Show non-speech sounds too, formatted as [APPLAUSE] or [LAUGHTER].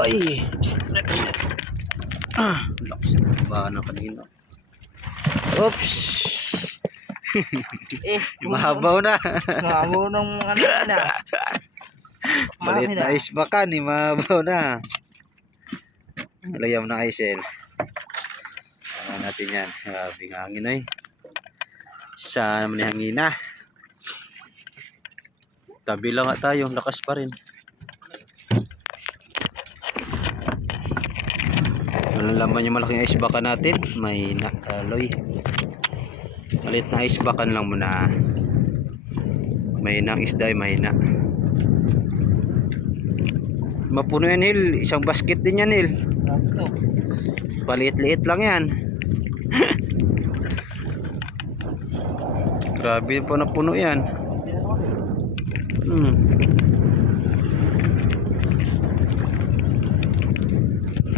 Ay, strip net. Ah, lakas ng bahan ng kanina. Oops. [LAUGHS] [LAUGHS] [LAUGHS] Eh, Mahabaw na. Mahabaw ng ano na. Malit na ice baka ni mahabaw na. Layam na ice el. Ano natin yan. Grabe ng hangin ay. Saan naman yung hangin na. Tabi lang nga tayo. Lakas pa rin. Laman yung malaking ice baka natin? May nakaloy. Malit na ice bakan lang muna. May nang isda ay may na. Mapuno yan Hil. Isang basket din yan Hil. Paliit-liit lang yan. [LAUGHS] Grabe po na puno yan. Hmm.